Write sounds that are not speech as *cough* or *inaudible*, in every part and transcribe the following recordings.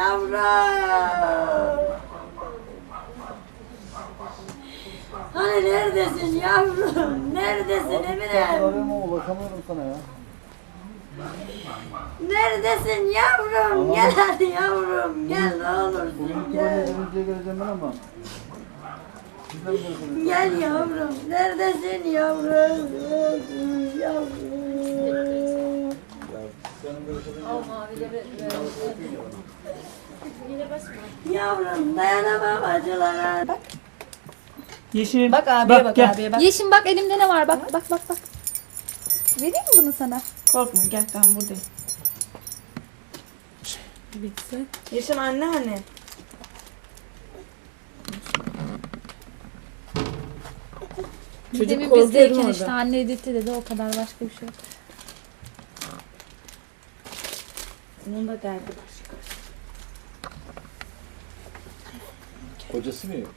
yavrum. Hani neredesin yavrum? Neredesin Emine? Arıyorum ama ulaşamıyorum sana ya. Neredesin yavrum? Gel hadi yavrum. Gel ne Bugün olursun itibariyle gel. Erimci'ye geleceğim ben ama. Gel yavrum. Neredesin yavrum? Yavrum. Benim görüşeceğim. Yavrum dayanamam acılara. Bak. Yeşim. Bak abiye bak, gel. abiye bak. Yeşim bak elimde ne var bak bak bak bak. Vereyim mi bunu sana? Korkma gel tamam buradayım. Bitsin. Yeşim anne hani. Çocuk Demin bizdeyken orada. işte anne edildi dedi o kadar başka bir şey yok. Bunun da derdi başka. Kocası mı yok?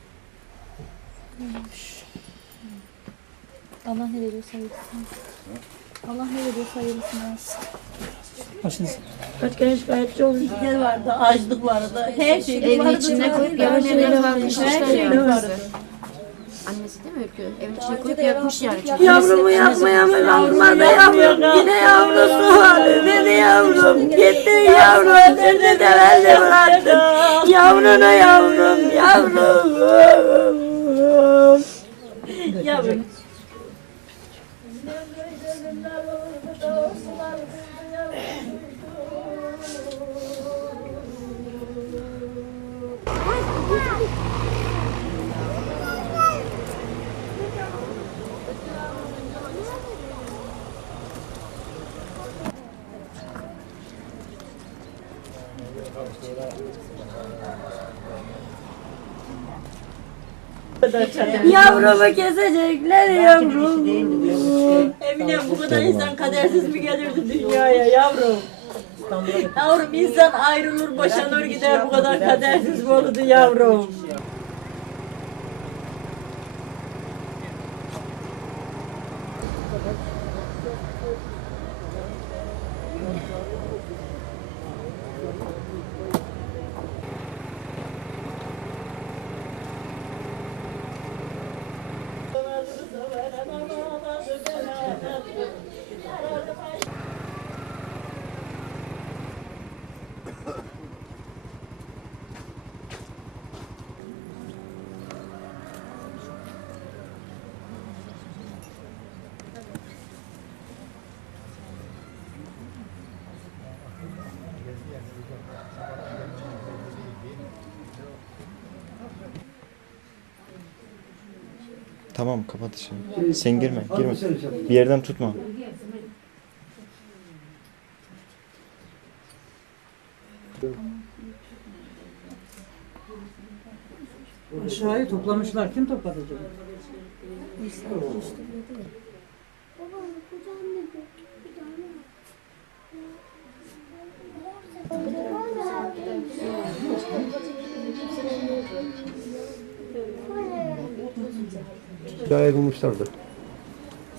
Allah ne veriyorsa hayırlısını. Allah ne veriyorsa hayırlısını versin. Başınız. Kaç kere şikayetçi olmuş. Gel vardı, açlık vardı, her şey Evin vardı. içine koyup her yakmış şey evine vardı, vermişler her şey vardı. Annesi değil mi öpüyor? Evin içine koyup yakmış yani. Çünkü Yavrumu yapmaya mı kalkmadı yavrum? Yine yavrusu var. Dedi yavrum. Gitti yavrum. Seni de ben de bıraktım. Yavrunu yavrum. Yavrum. *laughs* Yavrumu kesecekler yavrum. Emine bu kadar insan kadersiz mi gelirdi dünyaya yavrum? Yavrum insan ayrılır, boşanır gider bu kadar kadersiz mi olurdu yavrum? Tamam kapat şimdi. Sen girme, girme. Bir yerden tutma. Aşağıyı toplamışlar. Kim topladı acaba? ayrılmışlardı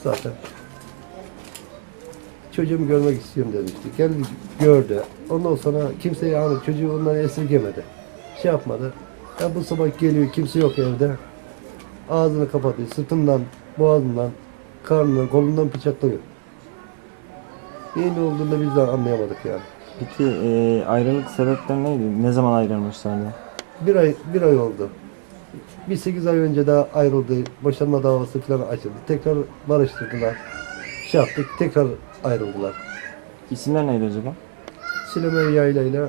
zaten. Çocuğumu görmek istiyorum demişti. Geldi gördü. Ondan sonra kimse yani çocuğu ondan esirgemedi. Şey yapmadı. Ya bu sabah geliyor kimse yok evde. Ağzını kapatıyor. Sırtından, boğazından, karnından, kolundan bıçaklıyor. Neyin ne olduğunu biz de anlayamadık yani. Peki e, ayrılık sebepleri neydi? Ne zaman ayrılmışlardı? Bir ay, bir ay oldu. Bir sekiz ay önce daha ayrıldı. Boşanma davası falan açıldı. Tekrar barıştırdılar. Şey yaptık. Tekrar ayrıldılar. İsimler neydi acaba? Sileme Yayla ile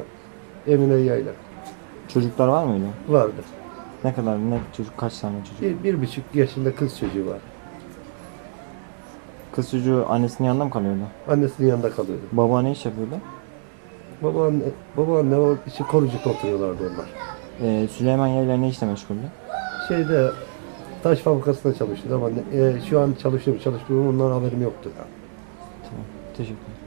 Emine Yayla Çocuklar var mıydı? vardı. Ne kadar, ne çocuk, kaç tane çocuk? Bir, bir buçuk yaşında kız çocuğu var. Kız çocuğu annesinin yanında mı kalıyordu? Annesinin yanında kalıyordu. Baba ne iş yapıyordu? Babaanne, babaanne o işi korucukta oturuyorlardı onlar. E, Süleyman Yayla ne işle meşguldü? Şeyde taş fabrikasında çalıştı ama e, şu an çalışıyorum çalışmıyorum ondan haberim yoktu. Tamam, teşekkür ederim.